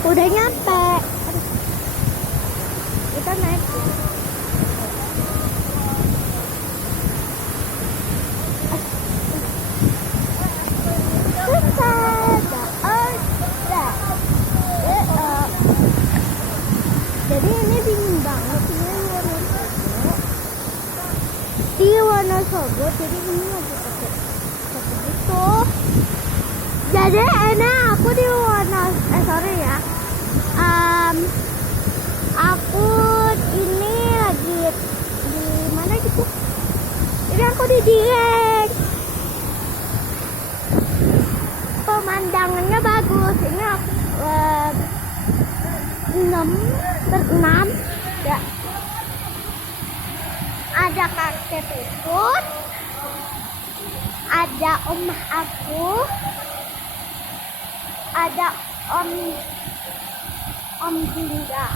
Udah nyampe. Aduh, kita naik. Jadi ini dingin banget ini Wonosobo. Di Wonosobo, jadi ini lagi pakai gitu. Jadi enak aku di sorry ya. Aku ini lagi di mana gitu? Jadi aku di Dieng. Pemandangannya bagus. Ini aku berenam ya. Ada kakek Puput, ada omah aku, ada om Dinda,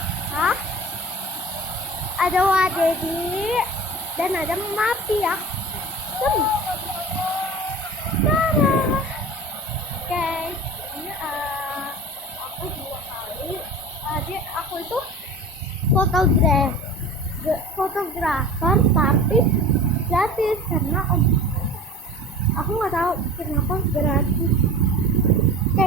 ada Wadedi, dan ada Mapi ya. Oke, ini aku 2 kali. Jadi aku itu fotografer tapi gratis karena aku nggak tahu kenapa gratis. Oke.